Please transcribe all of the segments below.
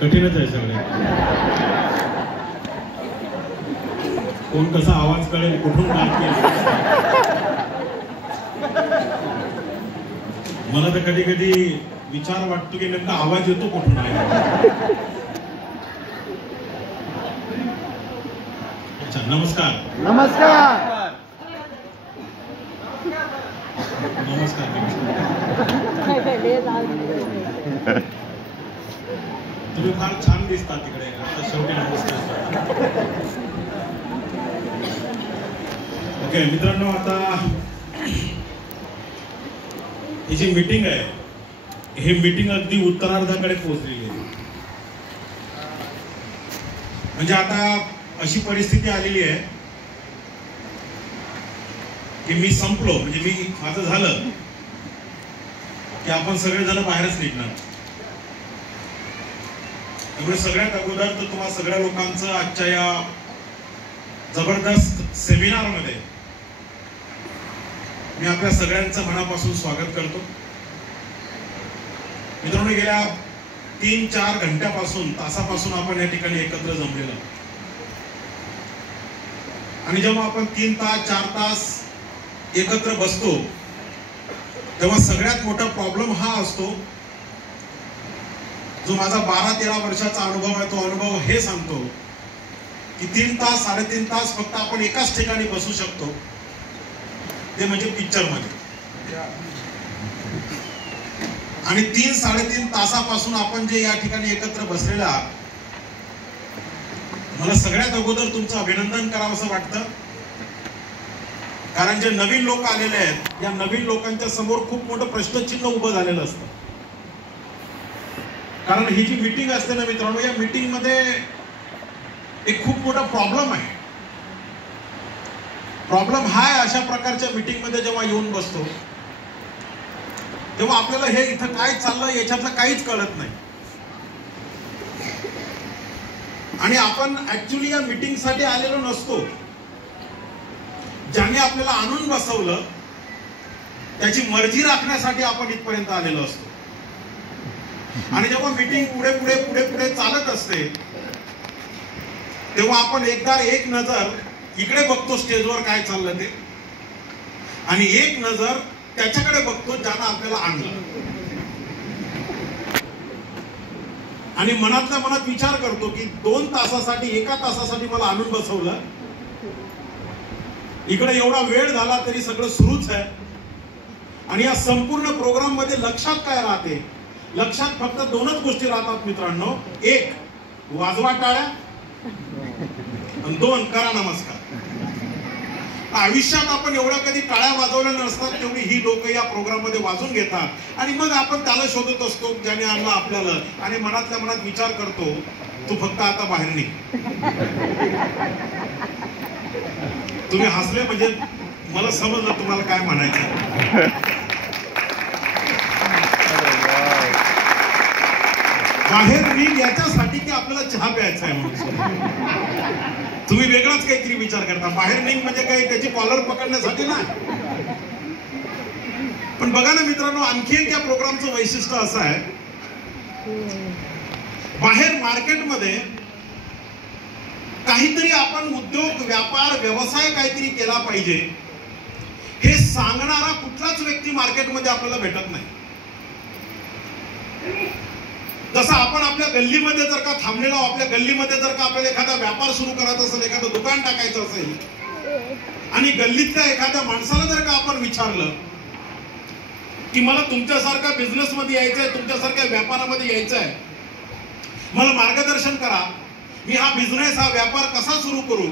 कठीणच आहे सगळे. कोण कसा आवाज कळेल, कुठून काय केलं. मला तर कधी कधी विचार वाटतो की नेमका आवाज येतो कुठून आहे. अच्छा, नमस्कार. नमस्कार. नमस्कार. तुम्ही फार छान दिसता तिकडे. आता शेवटी नमस्कार. ओके मित्रांनो, आता ही जी मीटिंग आहे, हे मीटिंग अगदी उत्तरार्धाकडे पोहोचलेली आहे. म्हणजे आता अशी परिस्थिती आलेली आहे की मी संपलो, म्हणजे मी माझं झालं की आपण सगळेजण बाहेरच निघणार. त्यामुळे सगळ्यात अगोदर तर तुम्हा सगळ्या लोकांचं आजच्या या जबरदस्त सेमिनार मध्ये मी आपल्या सगळ्यांचं मनापासून स्वागत करतो. मित्रांनो, गेल्या 3-4 घंट्यापासून, तासापासून आपण या ठिकाणी एकत्र जमलेलो. आणि जेव्हा आपण 3 तास 4 तास एकत्र बसतो तेव्हा सगळ्यात मोठा प्रॉब्लेम हा असतो, जो माझा 12-13 वर्षाचा अनुभव आहे, तो अनुभव हे सांगतो की 3 तास 3.5 तास फक्त आपण एकाच ठिकाणी बसू शकतो, ते म्हणजे पिक्चर मध्ये. आणि 3-3.5 तासापासून आपण जे या ठिकाणी एकत्र बसलेले आहात, मला सगळ्यात अगोदर तुमचं अभिनंदन करावं असं वाटतं. कारण जे नवीन लोक आलेले आहेत, या नवीन लोकांच्या समोर खूप मोठं प्रश्नचिन्ह उभं झालेलं असतं. कारण ही जी मीटिंग असते ना मित्रांनो, या मीटिंग मध्ये एक खूप मोठा प्रॉब्लेम आहे. प्रॉब्लेम हा आहे, अशा प्रकारच्या मीटिंग मध्ये जेव्हा येऊन बसतो तेव्हा आपल्याला हे इथं काय चाललं याच्यातलं काहीच कळत नाही. आणि आपण ऍक्च्युली या मीटिंग साठी आलेलो नसतो. ज्याने आपल्याला आणून बसवलं त्याची मर्जी राखण्यासाठी आपण इथपर्यंत आलेलो असतो. आणि जेव्हा मीटिंग पुढे पुढे पुढे पुढे चालत असते तेव्हा आपण एकदा एक नजर इकडे बघतो स्टेजवर काय चाललं ते, आणि एक नजर त्याच्याकडे बघतो ज्यानं आपल्याला आणलं. आणि मनातल्या मनात विचार करतो की 2 तासासाठी, 1 तासासाठी मला आणून बसवलं. इकडे एवढा वेळ झाला तरी सगळं सुरूच आहे. आणि या संपूर्ण प्रोग्राम मध्ये लक्षात काय राहते? लक्षात फक्त 2च गोष्टी राहतात मित्रांनो. 1, वाजवा टाळ्या, आणि 2, करा नमस्कार. आयुष्यात आपण एवढ्या कधी टाळ्या वाजवल्या नसतात तेवढी ही लोक या प्रोग्राम मध्ये वाजून घेतात. आणि मग आपण त्याला शोधत असतो ज्याने आणलं आपल्याला, आणि मनातल्या मनात विचार करतो, तू फक्त आता बाहेर निघ. तुम्ही हसले म्हणजे मला समजलं तुम्हाला काय म्हणायचं. बाहेर निघ याच्यासाठी की आपल्याला चहा प्यायचा आहे म्हणून. तुम्ही वेगळाच काहीतरी विचार करता. बाहेर निघ म्हणजे काही त्याची कॉलर पकडण्यासाठी ना. पण बघा ना मित्रांनो, आणखी एक या प्रोग्रामचं वैशिष्ट्य असं आहे, बाहेर मार्केटमध्ये काहीतरी आपण उद्योग, व्यापार, व्यवसाय काहीतरी केला पाहिजे हे सांगणारा कुठलाच व्यक्ती मार्केटमध्ये आपल्याला भेटत नाही. जसं आपण आपल्या गल्लीमध्ये जर का थांबलेलो, आपल्या गल्लीमध्ये जर का आपल्याला एखादा व्यापार सुरू करायचा असेल, एखादं दुकान टाकायचं असेल, आणि गल्लीतल्या एखाद्या माणसाला जर का आपण विचारलं की मला तुमच्यासारखा बिझनेस मध्ये यायचंय, तुमच्यासारख्या व्यापारामध्ये यायचंय, मला मार्गदर्शन करा, मी हा बिझनेस, हा व्यापार कसा सुरू करू,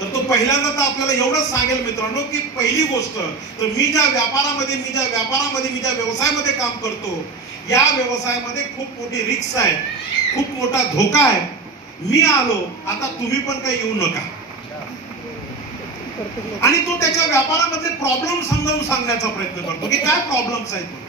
तर तो पहिल्यांदा तर आपल्याला एवढंच सांगेल मित्रांनो की पहिली गोष्ट तर मी ज्या व्यवसायामध्ये, मी ज्या व्यवसायामध्ये काम करतो, या व्यवसायामध्ये खूप मोठी रिस्क आहे, खूप मोठा धोका आहे. मी आलो, आता तुम्ही पण काही येऊ नका. आणि तो त्याच्या व्यापारामधले प्रॉब्लेम समजावून सांगण्याचा प्रयत्न करतो की काय प्रॉब्लेम्स आहेत.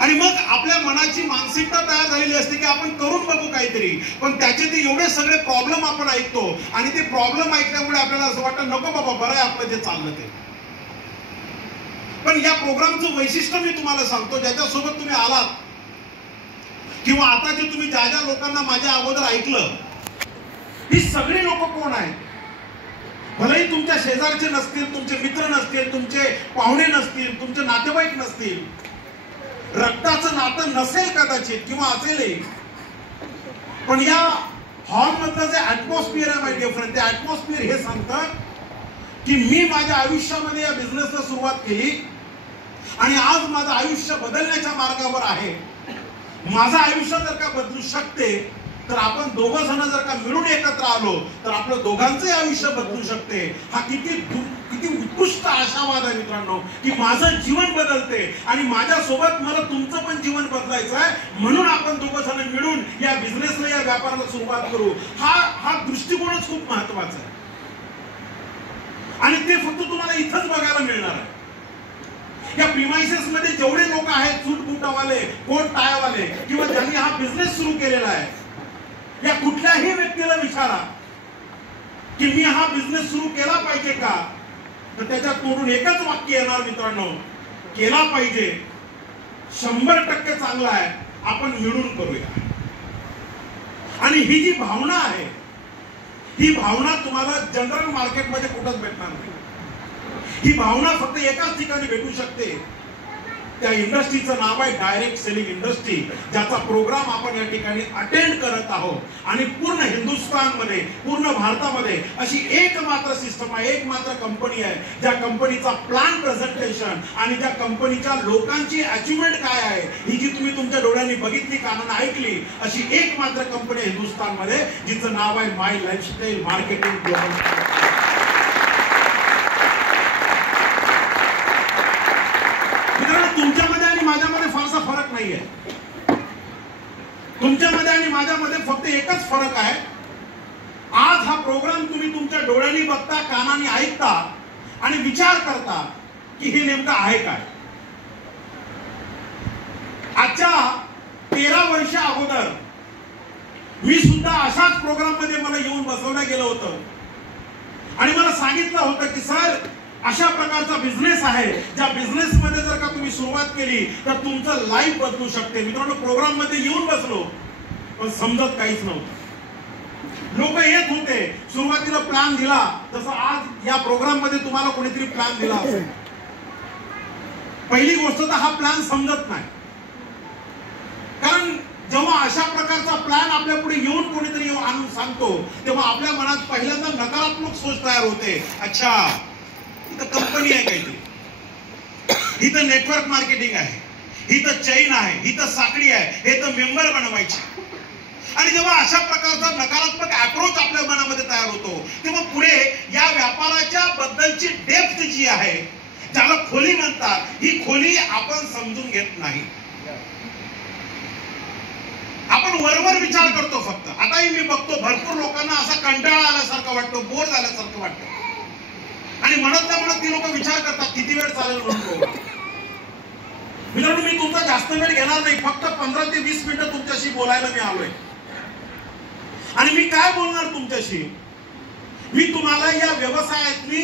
आणि मग आपल्या मनाची मानसिकता तयार झालेली असते की आपण करून बघू काहीतरी, पण त्याचे ते एवढे सगळे प्रॉब्लेम आपण ऐकतो, आणि ते प्रॉब्लेम ऐकल्यामुळे आपल्याला असं वाटतं नको बाबा, बरं आहे आपलं जे चाललं ते. पण या प्रोग्रामचं वैशिष्ट्य मी तुम्हाला सांगतो, ज्याच्यासोबत तुम्ही आलात किंवा आता जे तुम्ही ज्या ज्या लोकांना माझ्या अगोदर ऐकलं, ही सगळी लोक कोण आहेत? भलेही तुमच्या शेजारचे नसतील, तुमचे मित्र नसतील, तुमचे पाहुणे नसतील, तुमचे नातेवाईक नसतील, रक्ताचं नातं नसेल कदाचित किंवा असेलही, पण या हॉल मधलं जे ऍटमॉस्फिअर आहे माय डिअर फ्रेंड, ते ऍटमॉस्फिअर हे सांगतं की मी माझ्या आयुष्यामध्ये या बिझनेसला सुरुवात केली आणि आज माझं आयुष्य बदलण्याच्या मार्गावर आहे. माझं आयुष्य जर का बदलू शकते तर आपण दोघं जण जर का मिळून एकत्र आलो तर आपलं दोघांचंही आयुष्य बदलू शकते. हा किती उत्कृष्ट आशावाद आहे मित्रांनो, की माझं जीवन बदलते आणि माझ्या सोबत मला तुमचं पण जीवन बदलायचं आहे, म्हणून आपण दोघं जण मिळून या बिझनेसला, या व्यापाराला सुरुवात करू. हा दृष्टिकोनच खूप महत्वाचा आहे आणि ते फक्त तुम्हाला इथंच बघायला मिळणार आहे. या प्रिमाइसेस मध्ये जेवढे लोक आहेत, सूट बूटावाले, कोट टायवाले, किंवा ज्यांनी हा बिझनेस सुरू केलेला आहे, या कुठल्याही व्यक्तीला विचारा की मी हा बिझनेस सुरू केला पाहिजे का, तर त्याच्या तोडून एकच वाक्य येणार मित्रांनो, केला पाहिजे, 100% चांगला आहे, आपण मिळून करूया. आणि ही जी भावना आहे, ही भावना तुम्हाला जनरल मार्केटमध्ये कुठंच भेटणार नाही. ही भावना फक्त एकाच ठिकाणी भेटू शकते. त्या इंडस्ट्रीचं नाव आहे डायरेक्ट सेलिंग इंडस्ट्री, ज्याचा प्रोग्राम आपण या ठिकाणी अटेंड करत आहोत. आणि पूर्ण हिंदुस्थानमध्ये, पूर्ण भारतामध्ये अशी एकमात्र सिस्टम आहे, एकमात्र कंपनी आहे, ज्या कंपनीचा प्लॅन प्रेझेंटेशन आणि ज्या कंपनीच्या लोकांची अचिव्हमेंट काय आहे, ही जी तुम्ही तुमच्या डोळ्यांनी बघितली, कानाने ऐकली, अशी एकमात्र कंपनी आहे हिंदुस्थानमध्ये, जिचं नाव आहे माय लाईफस्टाईल मार्केटिंग ग्लोबल. तुमच्यामध्ये आणि माझ्यामध्ये फारसा फरक नाहीये. तुमच्यामध्ये आणि माझ्यामध्ये फक्त एकच फरक आहे, आज हा प्रोग्राम तुम्ही तुमच्या डोळ्यांनी बघता, कानाने ऐकता आणि विचार करता की हे नेमकं आहे काय. आजच्या 13 वर्ष अगोदर मी सुद्धा अशाच प्रोग्राम मध्ये मला येऊन बसवलं गेलं होतं आणि मला सांगितलं होतं की सर, अशा प्रकारचा बिझनेस आहे, ज्या बिझनेस मध्ये जर का तुम्ही सुरुवात केली तर तुमचं लाईफ बदलू शकते. मित्रांनो, प्रोग्राम मध्ये येऊन बसलो पण समजत काहीच नव्हतं. लोक येत होते, सुरुवातीला प्लॅन दिला, जसं आज या प्रोग्राम मध्ये तुम्हाला कोणीतरी प्लॅन दिला असेल. पहिली गोष्ट तर हा प्लॅन समजत नाही, कारण जेव्हा अशा प्रकारचा प्लॅन आपल्या पुढे येऊन कोणीतरी आणून सांगतो तेव्हा आपल्या मनात पहिल्यांदा नकारात्मक सोच तयार होते. अच्छा, इथं कंपनी आहे काहीतरी, इथं नेटवर्क मार्केटिंग आहे, इथं चैन आहे, इथं साखळी आहे, हे तर मेंबर बनवायचे. आणि जेव्हा अशा प्रकारचा नकारात्मक अप्रोच आपल्या मनामध्ये तयार होतो तेव्हा पुढे या व्यापाराच्या बद्दलची डेप्थ जी आहे, ज्याला खोली म्हणतात, ही खोली आपण समजून घेत नाही. आपण वरवर विचार करतो फक्त. आताही मी बघतो भरपूर लोकांना असा कंटाळा आल्यासारखं वाटतो, बोर झाल्यासारखं वाटतं आणि म्हणत ती लोक विचार करतात किती वेळ चालेल म्हणून. मित्रांनो, मी तुमचा जास्त वेळ घेणार नाही, फक्त 15 ते 20 मिनिटं तुमच्याशी बोलायला मी आलोय. आणि मी काय बोलणार तुमच्याशी, मी तुम्हाला या व्यवसायातली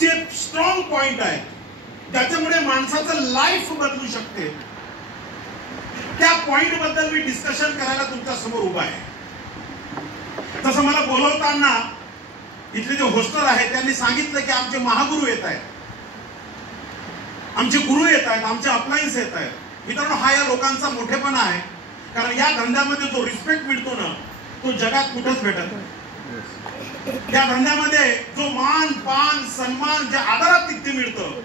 जे स्ट्रॉंग पॉइंट आहे, ज्याच्यामुळे माणसाचं लाईफ बदलू शकते, त्या पॉइंट बद्दल मी डिस्कशन करायला तुमच्या समोर उभा आहे. तसं मला बोलवताना इथले जे होस्टर आहेत त्यांनी सांगितलं की आमचे महागुरु येत आहेत, आमचे गुरु येत आहेत, आमचे अप्लायन्स येत आहेत. मित्रांनो, हा या लोकांचा मोठेपणा आहे, कारण या धंद्यामध्ये जो रिस्पेक्ट मिळतो ना, तो जगात कुठेच भेटत नाही. या धंद्यामध्ये जो मान पान सन्मान, जे आदरातिथ्य मिळतं,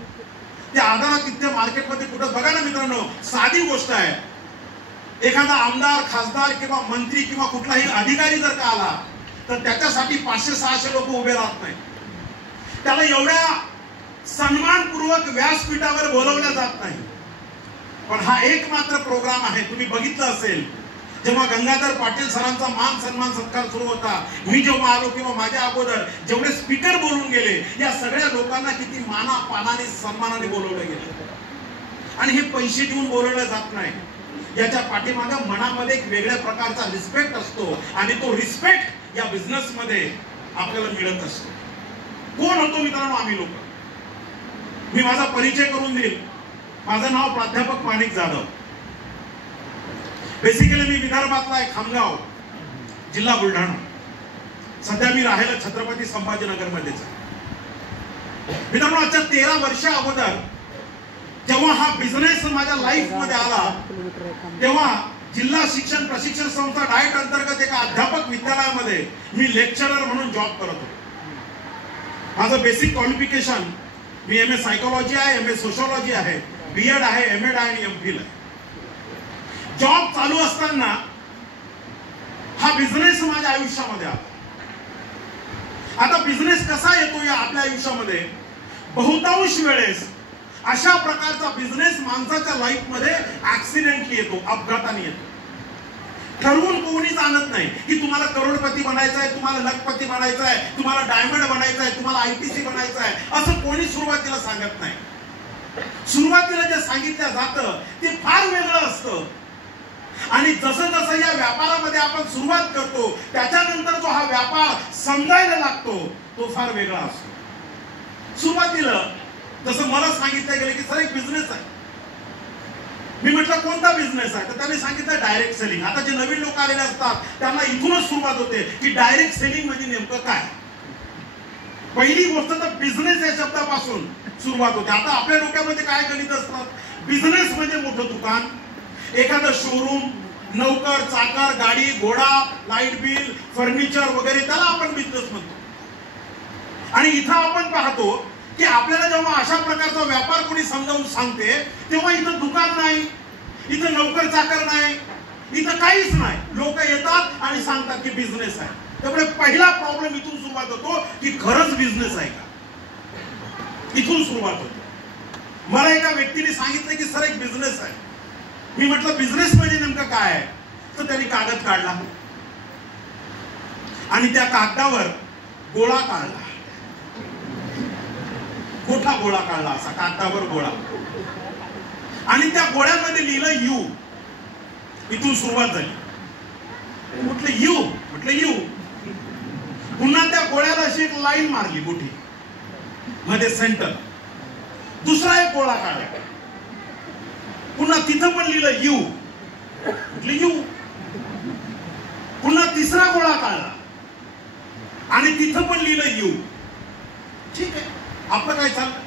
त्या आदरातिथ्य मार्केटमध्ये कुठं बघा ना मित्रांनो. साधी गोष्ट आहे, एखादा आमदार, खासदार किंवा मंत्री किंवा कुठलाही अधिकारी जर का आला तर त्याच्यासाठी 500-600 लोक उभे राहत नाही. त्याला एवढ्या सन्मानपूर्वक व्यासपीठावर बोलवल्या जात नाही. पण हा एकमात्र प्रोग्राम आहे, तुम्ही बघितलं असेल, जेव्हा गंगाधर पाटील सरांचा मान सन्मान सत्कार सुरू होता, मी जेव्हा आलो किंवा माझ्या अगोदर जेवढे स्पीकर बोलून गेले, या सगळ्या लोकांना किती माना पानाने सन्मानाने बोलवलं गेलं. आणि हे पैसे देऊन बोलवलं जात नाही, याच्या पाठीमागे मनामध्ये एक वेगळ्या प्रकारचा रिस्पेक्ट असतो आणि तो रिस्पेक्ट या बिझनेस मध्ये आपल्याला मिळत असतो. कोण होतो मित्रांनो आम्ही लोक? मी माझा परिचय करून देईल. माझं नाव प्राध्यापक माणिक जाधव. बेसिकली मी विदर्भातला आहे, खामगाव जिल्हा बुलढाणा. सध्या मी राहायला छत्रपती संभाजीनगर मध्येच आहे. मित्रांनो, आजच्या 13 वर्षा अगोदर जेव्हा हा बिझनेस माझ्या लाईफ मध्ये आला, तेव्हा जिल्हा शिक्षण प्रशिक्षण संस्था डाएट अंतर्गत एका अध्यापक विद्यालयामध्ये मी लेक्चरर म्हणून जॉब करत होतो. माझं बेसिक क्वालिफिकेशन, मी एम ए सायकोलॉजी आहे, एम ए सोशोलॉजी आहे, बीएड आहे, एमएड आहे आणि एमफिल आहे. जॉब चालू असताना हा बिझनेस माझ्या आयुष्यामध्ये आला. आता बिझनेस कसा येतो या आपल्या आयुष्यामध्ये? बहुतांश वेळेस अशा प्रकारचा बिझनेस माणसाच्या लाईफ मध्ये ऍक्सिडेंटली येतो, अपघाताने येतो. ठरवून कोणीच आणत नाही की तुम्हाला करोडपती बनायचं आहे, तुम्हाला लखपती बनायचं आहे, तुम्हाला डायमंड बनायचं आहे, तुम्हाला आयटीसी बनायचं आहे, असं कोणी सुरुवातीला सांगत नाही. सुरुवातीला जे सांगितलं जातं ते फार वेगळं असतं. आणि जसं जसं या व्यापारामध्ये आपण सुरुवात करतो, त्याच्यानंतर जो हा व्यापार समजायला लागतो तो फार वेगळा असतो. सुरुवातीला जसं मला सांगितलं गेलं की सर एक बिझनेस आहे. मी म्हटलं कोणता बिझनेस आहे? तर त्यांनी सांगितलं डायरेक्ट सेलिंग. आता जे नवीन लोक आलेले असतात त्यांना इथूनच सुरुवात होते की डायरेक्ट सेलिंग म्हणजे नेमकं काय. पहिली गोष्ट तर बिझनेस या शब्दापासून सुरुवात होते. आता आपल्या डोक्यामध्ये काय गणित असतात? बिझनेस म्हणजे मोठं दुकान, एखादं शोरूम, नौकर चाकर, गाडी घोडा, लाईट बिल, फर्निचर वगैरे, त्याला आपण बिझनेस म्हणतो. आणि इथं आपण पाहतो की आपल्याला जेव्हा अशा प्रकारचा व्यापार कोणी समजावून सांगते तेव्हा इथं दुकान नाही, इथं नौकर चाकर नाही, इथं काहीच नाही. लोक येतात आणि सांगतात की बिझनेस आहे. त्यामुळे पहिला प्रॉब्लेम इथून सुरुवात होतो की खरंच बिझनेस आहे का, इथून सुरुवात होते. मला एका व्यक्तीने सांगितलं की सर एक बिझनेस आहे. मी म्हटलं बिझनेस म्हणजे नेमकं काय आहे? तर त्यांनी कागद काढला आणि त्या कागदावर गोळा काढला, मोठा गोळा काढला, असा कागदावर गोळा, आणि त्या गोळ्यामध्ये लिहिलं यू. इथून सुरुवात झाली. म्हटलं यू, म्हटलं यू. पुन्हा त्या गोळ्याला अशी एक लाईन मारली मोठी मध्ये सेंटर. दुसरा एक गोळा काढला, पुन्हा तिथं पण लिहिलं यू, म्हटलं यू. पुन्हा तिसरा गोळा काढला आणि तिथं पण लिहिलं यू. ठीक आहे, आपलं काय चाललं?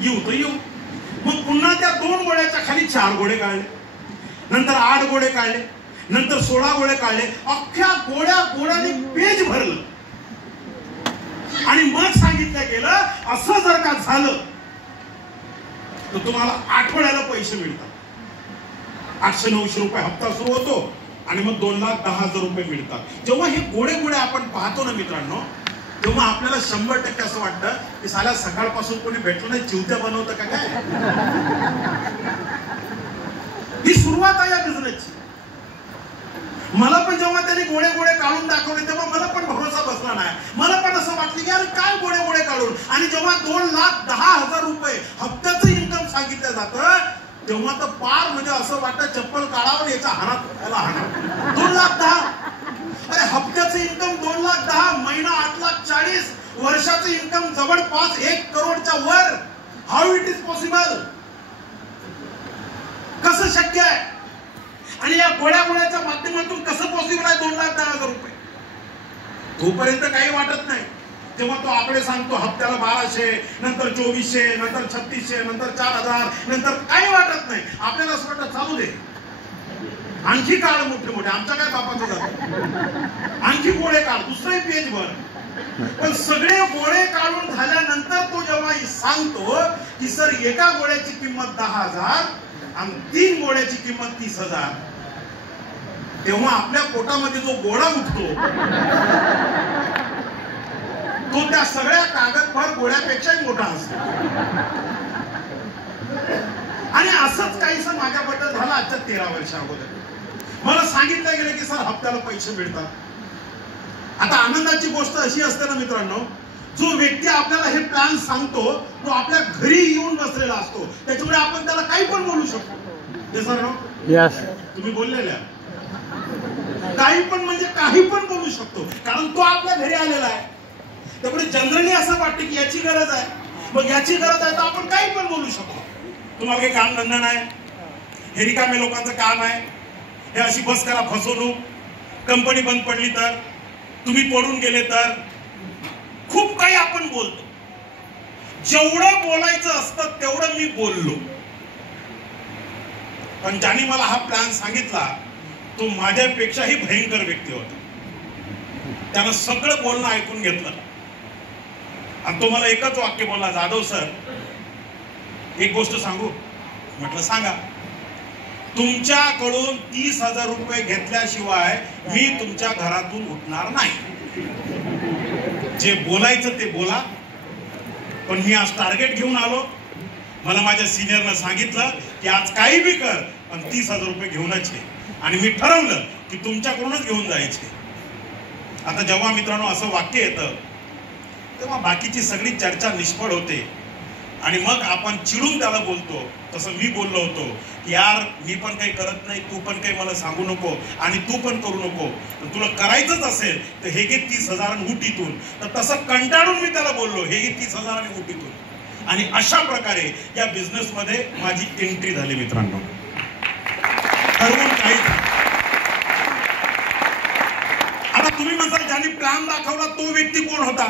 यू तर यू. मग पुन्हा त्या 2 गोळ्याच्या खाली 4 गोळे काढले, नंतर 8 गोळे काढले, नंतर 16 गोळे काढले. अख्ख्या गोळ्याने पेज भरलं आणि मग सांगितलं गेलं असं जर का झालं तर तुम्हाला आठवड्याला पैसे मिळतात. 800-900 रुपये हप्ता सुरू होतो आणि मग 2,10,000 रुपये मिळतात. जेव्हा हे गोळे आपण पाहतो ना मित्रांनो, तेव्हा आपल्याला 100% असं वाटतं की साला सकाळपासून कोणी भेटलं नाही, चिवत्या बनवतं का काय. ही सुरुवात आहे या बिझनेसची. मला पण जेव्हा त्यांनी गोळे काढून दाखवले तेव्हा मला पण भरोसा बसला नाही. मला पण असं वाटलं की यार काय गोळे काढून. आणि जेव्हा 2,10,000 रुपये हप्त्याचं इन्कम सांगितलं जातं तेव्हा तर पार म्हणजे असं वाटतं चप्पल काढावं याच्या हाणार. 2,10,000. अरे हप्त्याचं इन्कम 2,10,000, महिना 8,40,000, वर्षाचं इन्कम जवळपास 1 करोडच्या वर. How it is possible? कसं शक्य आहे? आणि या गोळ्याच्या माध्यमातून कसं पॉसिबल आहे 2,10,000 रुपये? तोपर्यंत काही वाटत नाही. जेव्हा तो आकडे सांगतो हप्त्याला 1,200, नंतर 2,400, नंतर 3,600, नंतर 4,000, नंतर काही वाटत नाही. आपल्याला असं वाटतं चालू दे, आणखी काढ मोठे. आमच्या काय बापाचं जात, आणखी गोळे काढ, दुसरे पेज भर. पण सगळे गोळे काढून झाल्यानंतर तो जेव्हा सांगतो की सर एका गोळ्याची किंमत 10,000 आणि 3 गोळ्याची किंमत 30,000, तेव्हा आपल्या पोटामध्ये जो गोळा उठतो तो त्या सगळ्या कागदभर गोळ्यापेक्षाही मोठा असतो. आणि असंच काहीसं माझ्याबद्दल झालं आजच्या 13 वर्षा अगोदर. मला सांगितलं गेलं की सर हप्त्याला पैसे मिळतात. आता आनंदाची गोष्ट अशी असते ना मित्रांनो, जो व्यक्ती आपल्याला हे प्लॅन सांगतो तो आपल्या घरी येऊन बसलेला असतो. त्याच्यामुळे आपण त्याला काही पण बोलू शकतो. सर यस, तुम्ही बोललेल्या काही पण म्हणजे काही पण बोलू शकतो, कारण तो आपल्या घरी आलेला आहे. त्यामुळे जनरली असं वाटतं की याची गरज आहे, मग याची गरज आहे तर आपण काही पण बोलू शकतो. तुम्हाला काही काम धंदा नाही, हे रिकामे लोकांचं काम आहे, हे अशी बस करा फसवणूक, कंपनी बंद पडली तर, तुम्ही पडून गेले तर, खूप काही आपण बोलतो. जेवढं बोलायचं असतं तेवढं मी बोललो. पण ज्याने मला हा प्लॅन सांगितला तो माझ्यापेक्षाही भयंकर व्यक्ती होता. त्यानं सगळं बोलणं ऐकून घेतलं आणि तो मला एकच वाक्य बोलला, जाधव सर एक गोष्ट सांगू. म्हटलं सांगा. तुमच्याकडून 30,000 रुपये घेतल्याशिवाय मी तुमच्या घरातून उठणार नाही. जे बोलायचं ते बोला, पण मी आज टार्गेट घेऊन आलो. मला माझ्या सिनियरनं सांगितलं की आज काही बी कर पण 30,000 रुपये घेऊनच ये, आणि मी ठरवलं की तुमच्याकडूनच घेऊन जायचे. आता जेव्हा मित्रांनो असं वाक्य येतं तेव्हा बाकीची सगळी चर्चा निष्फळ होते आणि मग आपण चिडून त्याला बोलतो. तसं मी बोललो होतो की यार मी पण काही करत नाही, तू पण काही मला सांगू नको आणि तू पण करू नको. तुला करायचंच असेल तर हे घे 30,000 आणि उठ इथून. तर तसं कंटाळून मी त्याला बोललो हे घे 30,000 आणि उठ इथून. आणि अशा प्रकारे या बिझनेस मध्ये माझी एंट्री झाली मित्रांनो. ठरवून काही. आता तुम्ही म्हणता ज्यांनी प्लॅन दाखवला तो व्यक्ती कोण होता?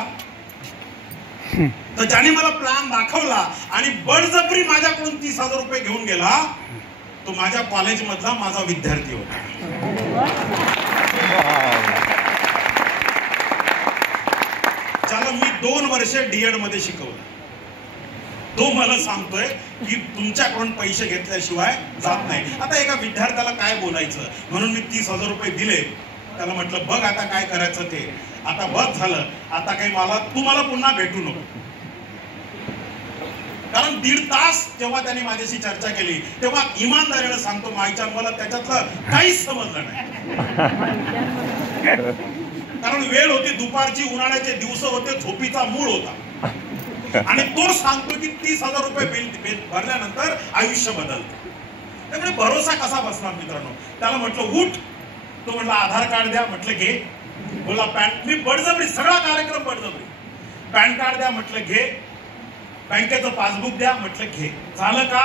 तर ज्याने मला प्लॅन दाखवला आणि बळजबरी माझ्याकडून 30,000 रुपये घेऊन गेला तो माझ्या कॉलेज मधला माझा विद्यार्थी होता. त्याला मी 2 वर्ष डीएड मध्ये शिकवलं. तो मला सांगतोय की तुमच्याकडून पैसे घेतल्याशिवाय जात नाही. आता एका विद्यार्थ्याला काय बोलायचं म्हणून मी 30,000 रुपये दिले. त्याला म्हटलं बघ आता काय करायचं ते, आता बस झालं, आता काही तू मला पुन्हा भेटू नको. कारण 1.5 तास जेव्हा त्याने माझ्याशी चर्चा केली तेव्हा इमानदारीने सांगतो माईच्या मला त्याच्यातलं काहीच समजलं नाही. कारण वेळ होती दुपारची, उन्हाळ्याचे दिवस होते, झोपीचा मूळ होता. आणि तो सांगतो की 30,000 रुपये बिल भरल्यानंतर आयुष्य बदलतं. त्यामुळे भरोसा कसा बसणार मित्रांनो. त्याला म्हटलं उठ. तो म्हटलं आधार कार्ड द्या. म्हटलं घे. बोला पॅन. मी बळजबरी सगळा कार्यक्रम बळजबरी. पॅन कार्ड द्या. म्हटलं घे. बँकेचं पासबुक द्या. म्हटलं घे. झालं का?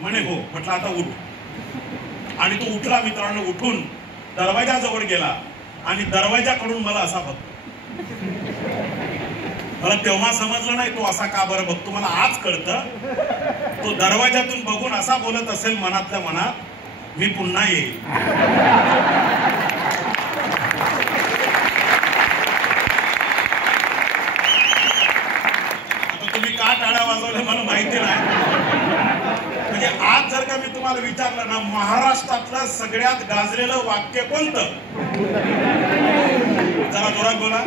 म्हणे हो. म्हटलं आता उठ. आणि तो उठला मित्रांनो. उठून दरवाजाजवळ गेला आणि दरवाजाकडून मला असा बघतो. मला तेव्हा समजलं नाही तो असा का बरं बघतो. मला आज कळतं. तो दरवाजातून बघून असा बोलत असेल मनातल्या मनात, मी पुन्हा येईल. आता तुम्ही का टाळ्या वाजवल्या मला माहिती नाही. म्हणजे आज जर का मी तुम्हाला विचारलं ना महाराष्ट्रातलं सगळ्यात गाजलेलं वाक्य कोणतं, जरा जोरात बोला.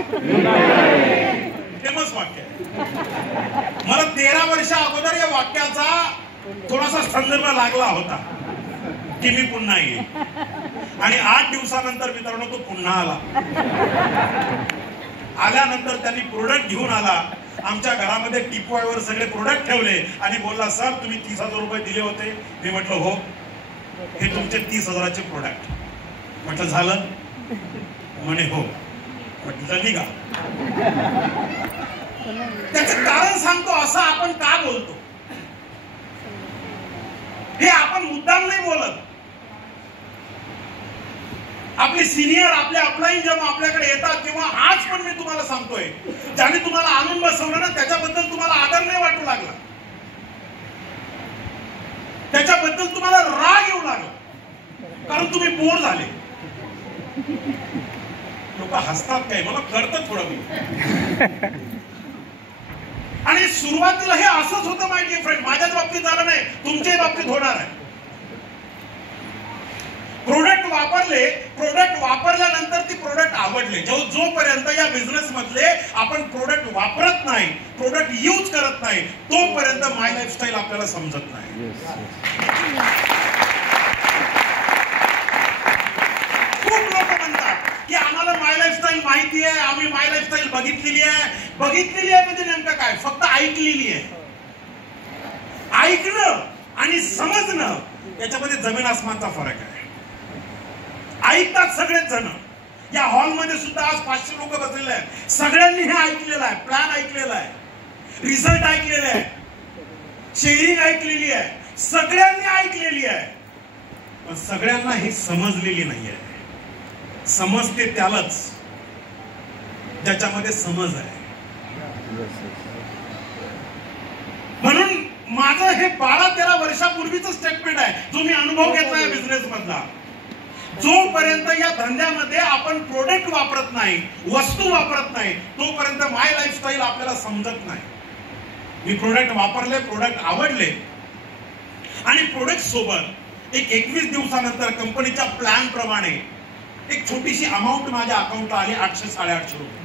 फेमस वाक्य. मला 13 वर्ष अगोदर या वाक्याचा थोडासा संदर्भ लागला होता की मी पुन्हा येईल. आणि 8 दिवसानंतर मित्रांनो तो पुन्हा आला. आल्यानंतर त्यांनी प्रोडक्ट घेऊन आला. आमच्या घरामध्ये टिपॉयवर सगळे प्रोडक्ट ठेवले आणि बोलला सर तुम्ही 30,000 रुपये दिले होते. मी म्हटलं हो, हे तुमचे 30,000चे प्रोडक्ट. म्हटलं झालं? म्हणे हो. म्हटलं निघा. त्याचं कारण सांगतो. असं आपण का बोलतो हे आपण मुद्दाम नाही बोलत. आपले सिनियर आपले अपलाईन जेव्हा आपल्याकडे येतात तेव्हा आज पण मी तुम्हाला सांगतोय ज्याने तुम्हाला आणून बसवलं ना त्याच्याबद्दल तुम्हाला आदर नाही वाटू लागला, त्याच्याबद्दल तुम्हाला राग येऊ लागला, कारण तुम्ही बोर झाले. लोक हसतात काय मला कळतं थोडं. आणि सुरुवातीला हे असंच होतं माहितीये फ्रेंड. माझ्याच बाबतीत झालं नाही, तुमच्याही बाबतीत होणार आहे. प्रोडक्ट वापरले, प्रोडक्ट वापरल्यानंतर ती प्रोडक्ट आवडले. जोपर्यंत या बिझनेस मधले आपण प्रोडक्ट वापरत नाही, प्रोडक्ट यूज करत नाही, तोपर्यंत माय लाईफस्टाईल आपल्याला समजत नाही. खूप लोक म्हणतात की आम्हाला माय लाईफस्टाईल माहिती आहे, आम्ही माय लाईफस्टाईल बघितलेली आहे. बघितलेली आहे म्हणजे नेमकं काय? फक्त ऐकलेली आहे. ऐकणं आणि समजणं याच्यामध्ये जमीन आसमानचा फरक आहे. ऐकतात सगळेच जण. या हॉलमध्ये सुद्धा आज 500 लोक बसलेले आहेत. सगळ्यांनी हे ऐकलेलं आहे. प्लॅन ऐकलेला आहे, रिझल्ट ऐकलेले आहे, शेअरिंग ऐकलेली आहे, सगळ्यांनी ऐकलेली आहे. पण सगळ्यांना ही समजलेली नाहीये. समजते त्यालाच ज्याच्यामध्ये समज आहे. म्हणून माझं हे 12-13 वर्षापूर्वीच स्टेटमेंट आहे, जो मी अनुभव घेतला या बिझनेस मधला. जोपर्यंत या धंद्यामध्ये आपण प्रोडक्ट वापरत नाही, वस्तू वापरत नाही, तोपर्यंत माय लाईफस्टाईल आपल्याला समजत नाही. मी प्रोडक्ट वापरले, प्रोडक्ट आवडले आणि प्रोडक्ट सोबत एक 21 दिवसानंतर कंपनीच्या प्लॅन प्रमाणे एक छोटीशी अमाऊंट माझ्या अकाउंटला आली, 800-850 रुपये.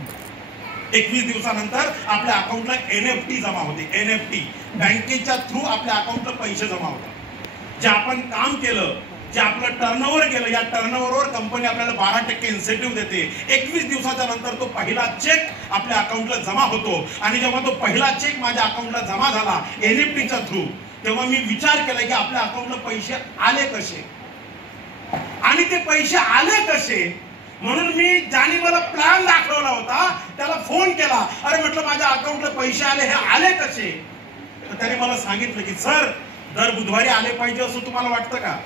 21 दिवसानंतर आपल्या अकाउंटला NFT जमा होते. NFT बँकेच्या थ्रू आपल्या अकाउंटला पैसे जमा होतात. जे आपण काम केलं, जे आपलं टर्नओव्हर केलं, या टर्नओव्हरवर कंपनी आपल्याला 12% इन्सेंटिव्ह देते. 21 दिवसाच्या नंतर तो पहिला चेक आपल्या अकाउंटला जमा होतो. आणि जेव्हा तो पहिला चेक माझ्या अकाउंटला जमा झाला NFTच्या थ्रू, तेव्हा मी विचार केला की आपल्या अकाउंटला पैसे आले कसे आणि ते पैसे आले कसे. म्हणून मी ज्याने मला प्लॅन दाखवला होता त्याला फोन केला. अरे म्हटलं माझ्या अकाउंटला पैसे आले, हे आले कसे? तर त्याने मला सांगितलं की सर, दर बुधवारी आले पाहिजे असं तुम्हाला वाटतं का?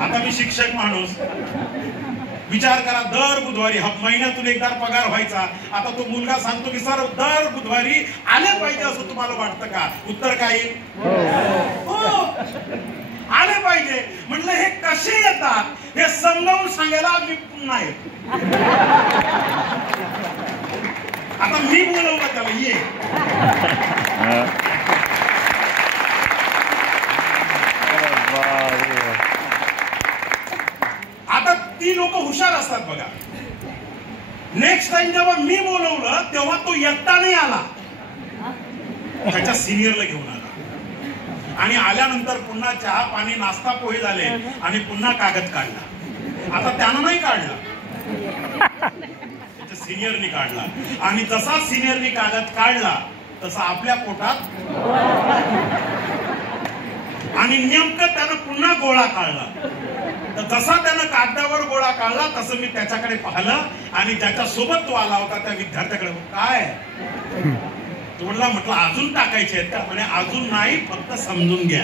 आता मी शिक्षक माणूस, विचार करा, दर बुधवारी, महिन्यातून एकदा पगार व्हायचा. आता तो मुलगा सांगतो की सर दर बुधवारी आले पाहिजे असं तुम्हाला वाटतं का? उत्तर काय येईल? हो, आले पाहिजे. म्हटलं हे कसे येतात हे समजावून सांगायला मी पुन्हा येतो. आता मी बोलवलं त्याला, ये. आता ती लोक हुशार असतात बघा. नेक्स्ट टाइम जेव्हा मी बोलवलं तेव्हा तो एकटा नाही आला, त्याच्या सिनियरला घेऊन आला. आणि आल्यानंतर पुन्हा चहा पाणी नाश्ता पोहे झाले आणि पुन्हा कागद काढला. आता त्यानं नाही काढला, त्याच्या सिनियरनी काढला. आणि जसा सिनियरनी कागद काढला तसा आपल्या पोटात, आणि नेमकं त्यानं पुन्हा गोळा काढला. तर जसा त्यानं कागदावर गोळा काढला तसं मी त्याच्याकडे पाहिलं आणि ज्याच्या सोबत तो आला होता त्या विद्यार्थ्याकडे, काय तोडला? म्हटलं अजून टाकायचे आहेत का? म्हणे अजून नाही, फक्त समजून घ्या.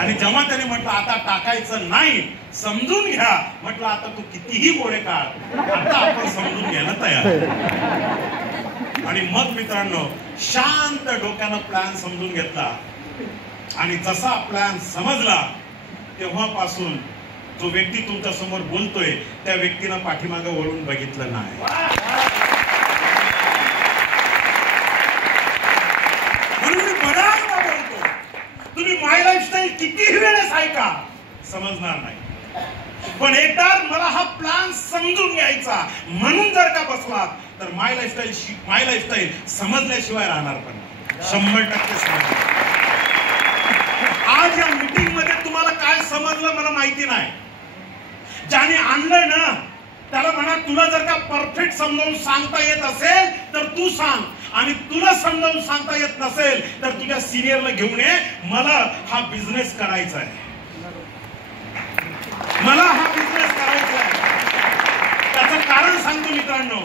आणि जेव्हा त्याने म्हटलं आता टाकायचं नाही, समजून घ्या, म्हटलं आता तू कितीही गोळे काढ, आता आपण समजून घ्यायला तयार. आणि मग मित्रांनो, शांत डोक्यानं प्लॅन समजून घेतला. आणि जसा प्लॅन समजला तेव्हापासून जो व्यक्ती तुमच्या समोर बोलतोय त्या व्यक्तीनं पाठीमागं वळून बघितलं नाही. म्हणून मी बराचदा बोलतो, तुम्ही माय लाईफस्टाईल कितीही वेळेस ऐका, समजणार नाही. पण एकदा मला हा प्लॅन समजून घ्यायचा म्हणून जर का बसलात तर माय लाईफस्टाईल समजल्याशिवाय राहणार पण नाही. 100% समजणार. आज या मीटिंग मध्ये तुम्हाला काय समजलं मला माहिती नाही. ज्याने आणलं ना त्याला म्हणा, तुला जर का परफेक्ट समजावून सांगता येत असेल तर तू सांग, आणि तुला समजावून सांगता येत नसेल तर तुझ्या सिनियरला घेऊन ये. मला हा बिझनेस करायचा आहे, मला हा बिझनेस करायचा आहे. त्याचं कारण सांगतो मित्रांनो,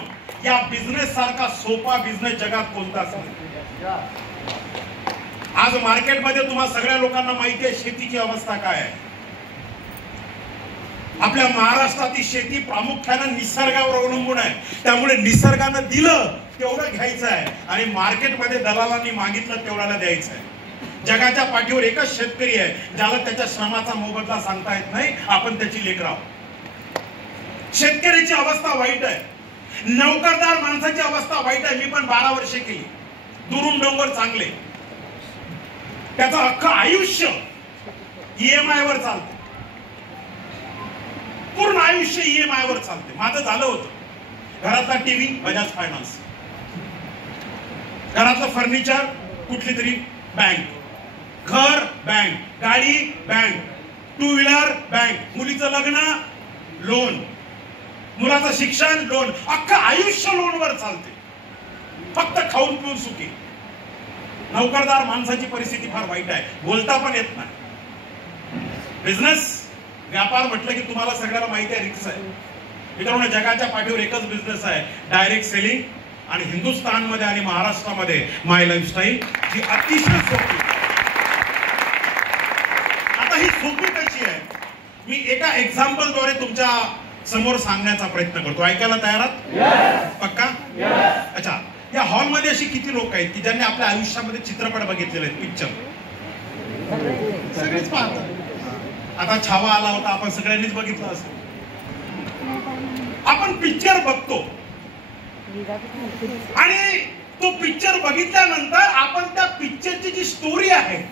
या बिझनेस सारखा सोपा बिझनेस जगात कोणताच नाही. आज मार्केटमध्ये तुम्हाला सगळ्या लोकांना माहिती आहे शेतीची अवस्था काय आहे. आपल्या महाराष्ट्रातील शेती प्रामुख्याने निसर्गावर अवलंबून आहे. त्यामुळे निसर्गानं दिलं तेवढं घ्यायचं आहे आणि मार्केटमध्ये दलालांनी मागितलं तेवढ्याला द्यायचं आहे. जगाच्या पाठीवर एकच शेतकरी आहे ज्याला त्याच्या श्रमाचा मोबदला सांगता येत नाही. आपण त्याची लेकरं आहोत. शेतकऱ्याची अवस्था वाईट आहे, नोकरदार माणसाची अवस्था वाईट आहे. मी पण 12 वर्षे केली. दुरून डोंगर चांगले, त्याचं अख्खं आयुष्य EMI वर चालतं, पूर्ण आयुष्य EMI वर चालते. माझं झालं होतं. घरातला टीव्ही बजाज फायनान्स, घरातलं फर्निचर कुठली तरी बँक, घर बँक, गाडी बँक, 2 व्हीलर बँक, मुलीचं लग्न लोन, मुलाचं शिक्षण लोन, अख्खं आयुष्य लोनवर चालते. फक्त खाऊन पिऊन सुखी. नोकरदार माणसाची परिस्थिती फार वाईट आहे, बोलता पण येत नाही. बिझनेस व्यापार म्हटलं की तुम्हाला सगळ्याला माहिती आहे रिस्क आहे. मित्रांनो, जगाच्या पाठीवर एकच बिझनेस आहे, डायरेक्ट सेलिंग. आणि हिंदुस्थानमध्ये आणि महाराष्ट्रामध्ये माय लाईफस्टाईल ही अतिशय सोपी. मी एका एक्झाम्पल द्वारे तुमच्या समोर सांगण्याचा प्रयत्न करतो. ऐकायला तयार आहात? पक्का? अच्छा, या हॉलमध्ये अशी किती लोक आहेत की ज्यांनी आपल्या आयुष्यामध्ये चित्रपट बघितलेले आहेत, पिक्चर? सगळेच पाहतात. आता छावा आला होता, आपण सगळ्यांनीच बघितला असेल. आपण पिक्चर बघतो आणि तो पिक्चर बघितल्यानंतर आपण त्या पिक्चरची जी स्टोरी आहे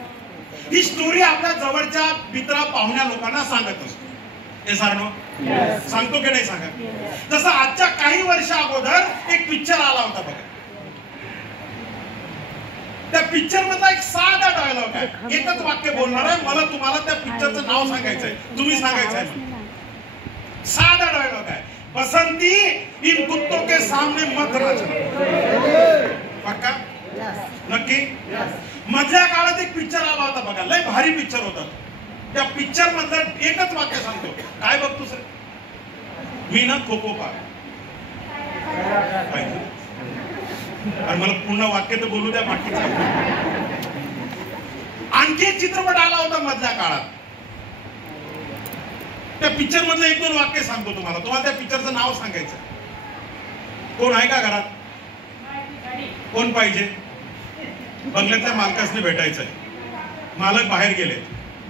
ही स्टोरी आपल्या जवळच्या मित्र पाहुण्या लोकांना सांगत असतो. हे सांगतो की नाही सांगत? जसं आजच्या काही वर्षा अगोदर एक पिक्चर आला होता बघा. त्या पिक्चर मधला एक साधा डायलॉग आहे, एकच वाक्य बोलणार आहे. मला तुम्हाला त्या पिक्चरचं नाव सांगायचंय, तुम्ही सांगायचंय. साधा डायलॉग आहे, बसंती इन कुत्तों के सामने मत नाचना. पक्का? नक्की? मधल्या काळात एक पिक्चर आला होता बघा, लय भारी पिक्चर होता. त्या पिक्चर मधलं एकच वाक्य सांगतो, काय बघतो सर? मी ना खो खो पाहतो. आणि मला पूर्ण वाक्य तर बोलू द्या बाकीचं. आणखी एक चित्रपट आला होता मधल्या काळात. त्या पिक्चर मधलं एक दोन वाक्य सांगतो तुम्हाला त्या पिक्चरचं नाव सांगायचं. कोण आहे का घरात? कोण पाहिजे? बंगल्यातल्या मालकासने भेटायचंय. मालक बाहेर गेले.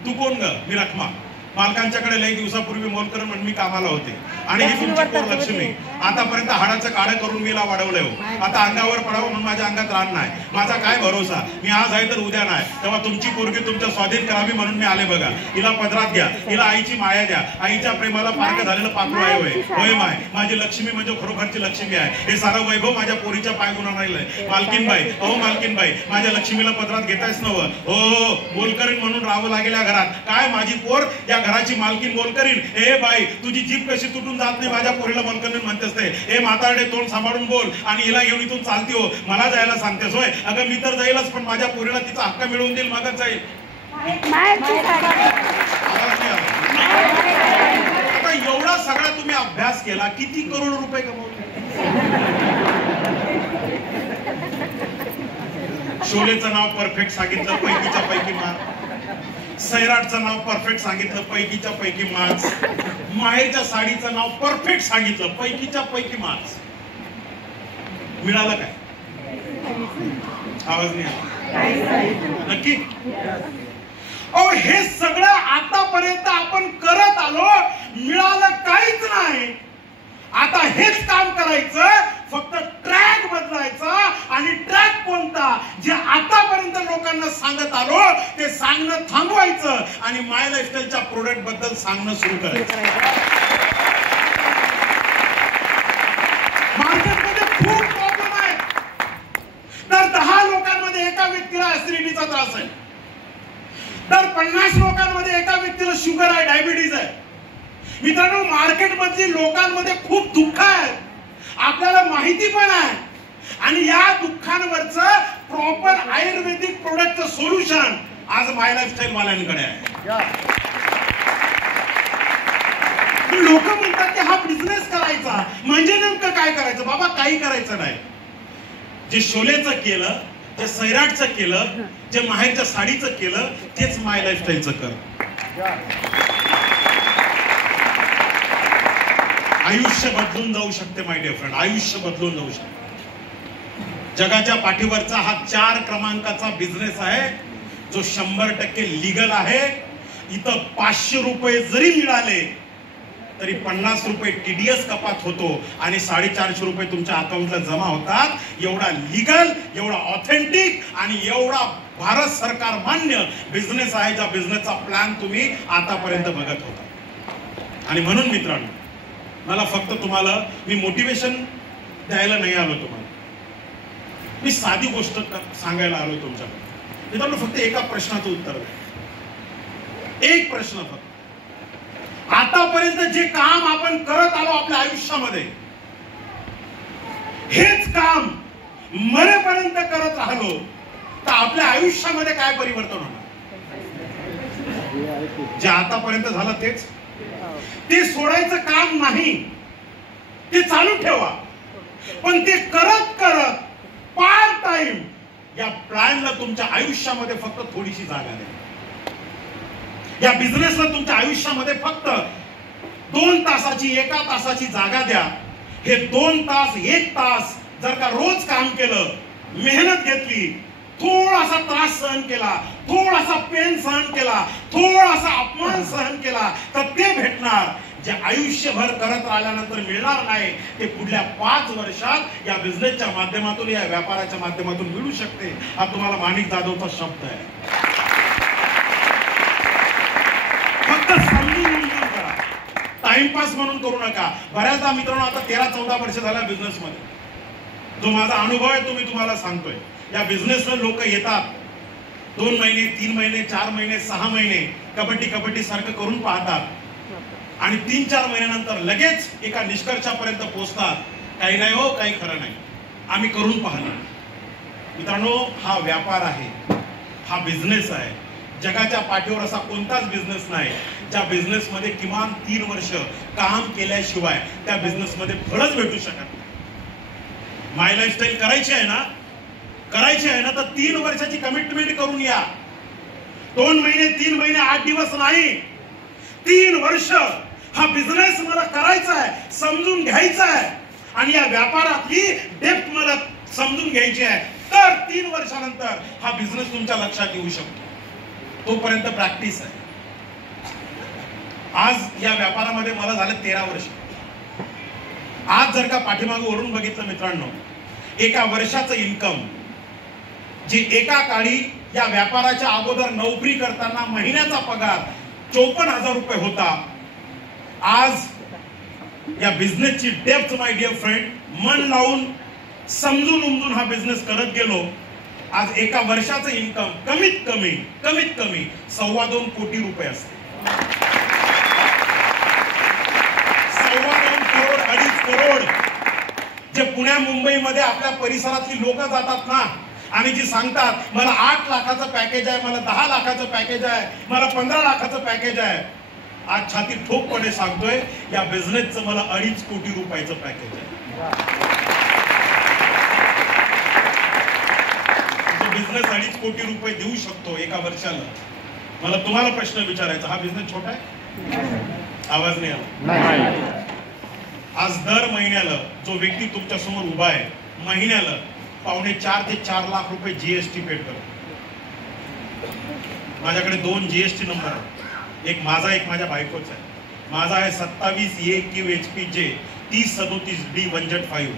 तू कोण ग? मी रखमा. मालकांच्याकडे लई दिवसापूर्वी मोलकर म्हणून मी कामाला होते आणि ही तुमची कोण लक्ष्मी. आतापर्यंत हाडाचं काढं करून मीला वाढवलंय हो. आता अंगावर पडावं म्हणून माझ्या अंगात रान नाही. माझा काय भरोसा, मी आज आहे तर उद्या नाही. तेव्हा तुमची पोरगी तुमच्या स्वाधीन करावी म्हणून मी आले बघा. हिला पदरात घ्या, हिला आईची माया द्या. आईच्या प्रेमाला पारखं झालेलं पाखरू आहे होय. होय माय, माझी लक्ष्मी म्हणजे खरोखरची लक्ष्मी आहे. हे सारं वैभव माझ्या पोरीच्या पाय गुणा राहिलंय. मालकीनबाई, अहो मालकीनबाई, माझ्या लक्ष्मीला पदरात घेतायच नवं. हो, मोलकरीण म्हणून राहावं लागेल या घरात. काय माझी पोर या घराची मालकीन मोलकरीण. ए बाई, तुझी जीभ कशी तुटून जात नाही माझ्या पोरीला मोलकरीण म्हणतेस ते. ए म्हातारडे, तोंड सांभाळून बोल. आणि हिला घेऊन इथून चालती हो, मला जायला सांगतेस होय? अगं मी तर जाईलच, पण माझ्या पोरीला तिचा हक्क मिळवून देईल मगच जाईल. आता एवढा सगळा तुम्ही अभ्यास केला, किती करोड रुपये कमवले? शोलेचं नाव परफेक्ट सांगितलं, पैकीच्या पैकी मार्क. सैराटचं नाव परफेक्ट सांगितलं, पैकीच्या पैकी मार्क्स. माहेरच्या साडीचं नाव परफेक्ट सांगितलं, पैकीच्या पैकी मार्क्स. मिळालं काय? आवाज नाही आला? नक्की? अहो, हे सगळं आतापर्यंत आपण करत आलो, मिळालं काहीच नाही. आता हेच काम करायचं, फक्त ट्रॅक बदलायचा. आणि ट्रॅक कोणता? जे आतापर्यंत लोकांना सांगत आलो ते सांगणं थांबवायचं आणि माय लाईफस्टाईलच्या प्रोडक्ट बद्दल सांगणं सुरू करायचं. मार्केटमध्ये खूप प्रॉब्लेम आहे. तर 10 लोकांमध्ये एका व्यक्तीला ऍसिडिटीचा त्रास आहे. तर 50 लोकांमध्ये एका व्यक्तीला शुगर आहे, डायबिटीज आहे. मित्रांनो, मार्केट मधली लोकांमध्ये खूप दुःख आहे, आपल्याला माहिती पण आहे. आणि या दुःखांवरचं प्रॉपर आयुर्वेदिक प्रोडक्टचं सोल्युशन आज माय लाईफस्टाईल वाल्यांकडे आहे. लोक म्हणतात की हा बिझनेस करायचा म्हणजे नेमकं काय करायचं? बाबा, काही करायचं नाही. जे शोलेचं केलं, जे सैराटचं केलं, जे माहेरच्या साडीचं केलं, तेच माय लाईफस्टाईलचं कर. आयुष्य बदलून जाऊ शकते माय डिअर फ्रेंड, आयुष्य बदलून जाऊ शकते. जगाच्या पाठीवरचा हा 4 क्रमांकाचा बिझनेस आहे जो 100% लीगल आहे. इथं 500 रुपये जरी मिळाले तरी 50 रुपये टीडीएस कपात होतो आणि 450 रुपये तुमच्या अकाउंटला जमा होतात. एवढा लीगल, एवढा ऑथेंटिक आणि एवढा भारत सरकार मान्य बिझनेस आहे, ज्या बिझनेसचा प्लॅन तुम्ही आतापर्यंत बघत होता. आणि म्हणून मित्रांनो, मला फक्त तुम्हाला मी मोटिवेशन द्यायला नाही आलो, तुम्हाला मी साधी गोष्ट सांगायला आलो तुमच्याकडे. मित्रांनो, फक्त एका प्रश्नाचं उत्तर द्या. एक प्रश्न फक्त. आतापर्यंत जे काम आपण करत आलो आपल्या आयुष्यामध्ये, हेच काम मरेपर्यंत करत राहिलो तर आपल्या आयुष्यामध्ये काय परिवर्तन होणार? जे आतापर्यंत झालं तेच. ते सोडायचं काम नाही, ते चालू ठेवा. पण ते करत करत पार्ट टाइम या प्लॅनला तुमच्या आयुष्यामध्ये फक्त थोडीशी जागा द्या. या बिझनेसला तुमच्या आयुष्यामध्ये फक्त 2 तासाची 1 तासाची जागा द्या. हे 2 तास 1 तास जर का रोज काम केलं, मेहनत घेतली, थोडासा त्रास सहन केला, थोडासा पेन सहन केला, थोडासा अपमान सहन केला, तर ते भेटणार. जे आयुष्यभर करत राहिल्यानंतर मिळणार नाही ते पुढल्या 5 वर्षात या बिझनेसच्या माध्यमातून, या व्यापाराच्या माध्यमातून मिळू शकते. हा तुम्हाला माणिक जाधवचा शब्द आहे. फक्त समजून करा, टाइमपास म्हणून करू नका. बऱ्याचदा मित्रांनो, आता 13-14 वर्ष झाल्या बिझनेस मध्ये, जो माझा अनुभव आहे तो मी तुम्हाला सांगतोय. या बिझनेसला लोक येतात, 2 महिने 3 महिने 4 महिने 6 महिने कबड्डी सारखं करून पाहतात आणि 3-4 महिन्यानंतर लगेच एका निष्कर्षापर्यंत पोहोचतात. काही नाही हो, काही खरं नाही, आम्ही करून पाहणार. मित्रांनो, हा व्यापार आहे, हा बिझनेस आहे. जगाच्या पाठीवर असा कोणताच बिझनेस नाही ज्या बिझनेसमध्ये किमान 3 वर्ष काम केल्याशिवाय त्या बिझनेसमध्ये फळच भेटू शकत नाही. माय लाईफस्टाईल करायची आहे ना, तर 3 वर्षाची कमिटमेंट करून या. 2 महिने 3 महिने 8 दिवस नाही, 3 वर्ष हा बिझनेस मला करायचा आहे, समजून घ्यायचा आहे आणि या व्यापारातली डेप्थ मला समजून घ्यायची आहे. तर 3 वर्षानंतर हा बिझनेस तुमच्या लक्षात येऊ शकतो. तोपर्यंत प्रॅक्टिस आहे. आज या व्यापारामध्ये मला झाले 13 वर्ष. आज जर का पाठीमागे वरून बघितलं मित्रांनो, एका वर्षाचं इन्कम जे एका काळी या व्यापाराच्या अगोदर नोकरी करताना महिन्याचा पगार 54,000 रुपये होता, आज या बिझनेसची डेप्थ माय डिअर फ्रेंड, मन लावून समजून उमजून हा बिझनेस करत गेलो, आज एका वर्षाचं इन्कम कमीत कमी 2.25 कोटी रुपये असते. 2.25 करोड 2.5 करोड जे पुण्या मुंबईमध्ये आपल्या परिसरातली लोक जातात ना आणि जी सांगतात मला 8 लाखाचं पॅकेज आहे, मला 10 लाखाचं पॅकेज आहे, मला 15 लाखाचं पॅकेज आहे, आज छाती ठोकपणे सांगतोय या बिझनेसचं मला 2.5 कोटी रुपयाचं पॅकेज आहे. बिझनेस 2.5 कोटी रुपये देऊ शकतो एका वर्षाला. मला तुम्हाला प्रश्न विचारायचा, हा बिझनेस छोटा आहे? आवाज नाही आला. आज दर महिन्याला जो व्यक्ती तुमच्या समोर उभा आहे, महिन्याला 4.25 ते 4 लाख रुपये जीएसटी पेड करतो. माझ्याकडे 2 जीएसटी नंबर आहेत, एक माझा एक माझ्या बायकोचा आहे. माझा आहे 27AQHPJ 3037D 1Z5.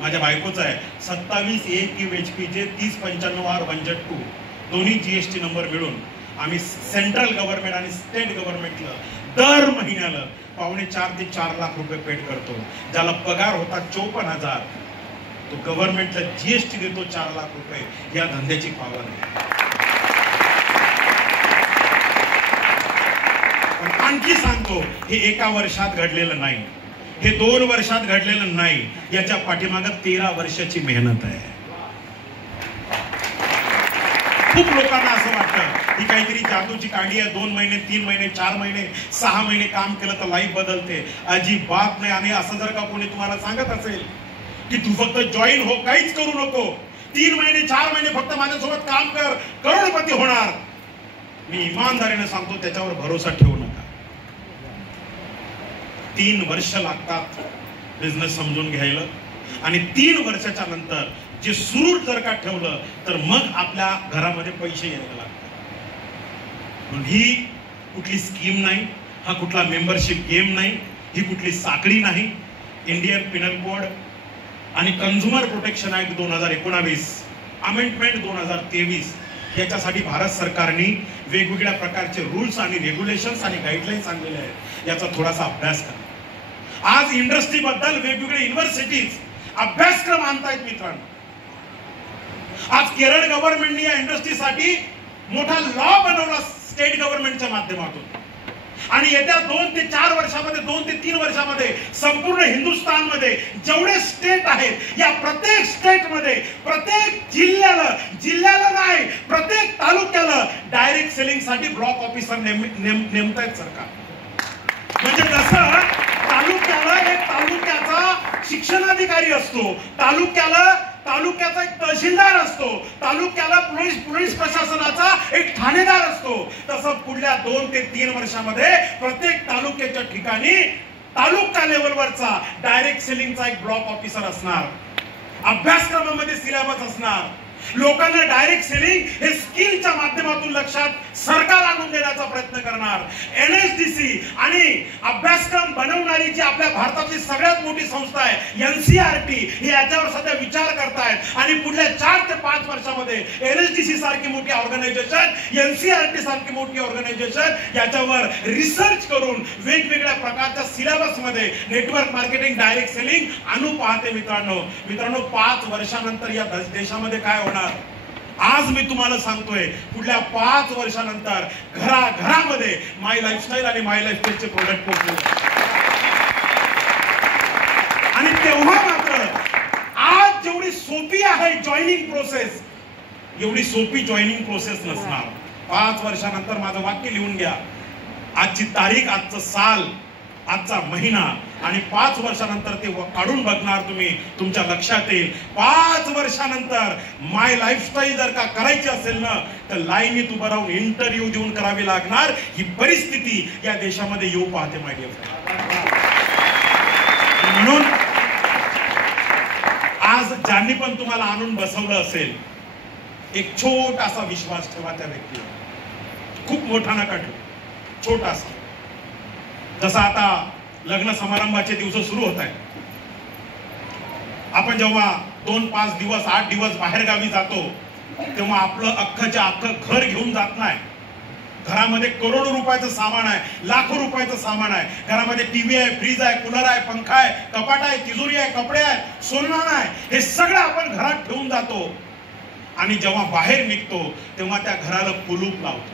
माझ्या बायकोचा आहे 27AQHPJ 3095R 1Z2. दोन्ही जीएसटी नंबर मिळून आम्ही सेंट्रल गव्हर्नमेंट आणि स्टेट गव्हर्नमेंटला दर महिन्याला 4.25 ते 4 लाख रुपये पेड करतो. ज्याला पगार होता 54,000, तो गव्हर्नमेंटला जीएसटी देतो 4 लाख रुपये. या धंद्याची पावर आहे. पण आणखी सांगतो, हे एका वर्षात घडलेलं नाही, हे 2 वर्षात घडलेलं नाही, याच्या पाठीमागे 13 वर्षाची मेहनत आहे. खूप लोकांना असं वाटतं ही काहीतरी जादूची कांडी आहे, 2 महिने 3 महिने 4 महिने 6 महिने काम केलं तर लाईफ बदलते. अजिबात नाही. आणि असं जर का कोणी तुम्हाला सांगत असेल की तू फक्त जॉईन हो, काहीच करू नको, 3 महिने 4 महिने फक्त माझ्यासोबत काम कर, करोडपती होणार, मी इमानदारीने सांगतो त्याच्यावर भरोसा ठेवू नका. 3 वर्ष लागतात बिझनेस समजून घ्यायला आणि 3 वर्षाच्या नंतर जे सुरू जर का ठेवलं तर मग आपल्या घरामध्ये पैसे यायला लागतात. म्हणून ही कुठली स्कीम नाही, हा कुठला मेंबरशिप गेम नाही, ही कुठली साखळी नाही. इंडियन पिनल कोड आणि कन्झ्युमर प्रोटेक्शन ऍक्ट 2019, अमेंडमेंट 2023 याच्यासाठी भारत सरकारने वेगवेगळ्या प्रकारचे रूल्स आणि रेग्युलेशन्स आणि गाईडलाईन्स आणलेले आहेत. याचा थोडासा अभ्यास करा. आज इंडस्ट्री बद्दल वेगवेगळे युनिव्हर्सिटीज अभ्यासक्रम आणतायत मित्रांनो. आज केरळ गव्हर्नमेंटने या इंडस्ट्रीसाठी मोठा लॉ बनवला स्टेट गव्हर्नमेंटच्या माध्यमातून आणि येत्या 2 ते 4 वर्षामध्ये, 2 ते 3 वर्षामध्ये संपूर्ण हिंदुस्थानमध्ये जेवढे स्टेट आहेत या प्रत्येक स्टेटमध्ये प्रत्येक जिल्ह्याला नाही, प्रत्येक तालुक्याला डायरेक्ट सेलिंग साठी ब्लॉक ऑफिसर नेमतायत सरकार. म्हणजे कसं तालुक्याला एक तालुक्याचा शिक्षणाधिकारी असतो, तालुक्याला तालुक्याचा एक तहसीलदार असतो, तालुक्याला पोलीस प्रशासनाचा एक ठाणेदार असतो, तसं पुढल्या 2 ते 3 वर्षामध्ये प्रत्येक तालुक्याच्या ठिकाणी तालुका लेवलवरचा डायरेक्ट सेलिंगचा एक ब्लॉक ऑफिसर असणार, अभ्यासक्रमामध्ये सिलेबस असणार, लोकांना डायरेक्ट सेलिंग हे स्किलच्या माध्यमातून लक्षात सरकार आणून देण्याचा प्रयत्न करणार. NSDC आणि अभ्यासक्रम बनवणारी जी आपल्या भारतातली सगळ्यात मोठी संस्था आहे NCERT ही याच्यावर सध्या विचार करतायत आणि पुढल्या 4 ते 5 वर्षामध्ये NSDC सारखी मोठी ऑर्गनायझेशन, NCERT सारखी मोठी ऑर्गनायझेशन याच्यावर रिसर्च करून वेगवेगळ्या प्रकारच्या सिलेबस मध्ये नेटवर्क मार्केटिंग, डायरेक्ट सेलिंग आणू पाहते. मित्रांनो 5 वर्षानंतर या देशामध्ये काय होणार आज मी तुम्हाला सांगतोय. पुढल्या 5 वर्षानंतर घराघरामध्ये माय लाईफस्टाईल आणि माय लाईफस्टाईलचे प्रोडक्ट पोहोचले. आणि तेव्हा मात्र आज जेवढी सोपी आहे जॉईनिंग प्रोसेस, एवढी सोपी जॉईनिंग प्रोसेस नसणार. 5 वर्षानंतर माझं वाक्य लिहून घ्या. आजची तारीख, आजचं साल, आजचा महिना आणि 5 वर्षानंतर ते काढून बघणार तुम्ही, तुमच्या लक्षात येईल. 5 वर्षानंतर माय लाईफस्टाईल जर का करायची असेल ना तर लाईनीत उभं राहून इंटरव्ह्यू देऊन करावी लागणार. ही परिस्थिती या देशामध्ये येऊ पाहते माय डिअर फ्रेंड. म्हणून आज ज्यांनी पण तुम्हाला आणून बसवलं असेल, एक छोटासा विश्वास ठेवा त्या व्यक्तीवर. खूप मोठा नका ठेवू, छोटासा. जसं आता लग्न समारंभाचे दिवस सुरू होत आहेत, आपण जेव्हा 2-5 दिवस 8 दिवस बाहेर गावी जातो तेव्हा आपलं अख्खच्या अख्खं घर घेऊन जात नाही. घरामध्ये करोडो रुपयाचं सामान आहे, लाखो रुपयाचं सामान आहे. घरामध्ये टीव्ही आहे, फ्रीज आहे, कूलर आहे, पंखा आहे, कपाट आहे, तिजोरी आहे, कपडे आहे, सोनं आहे. हे सगळं आपण घरात ठेवून जातो आणि जेव्हा बाहेर निघतो तेव्हा त्या घराला कुलूप लावतो.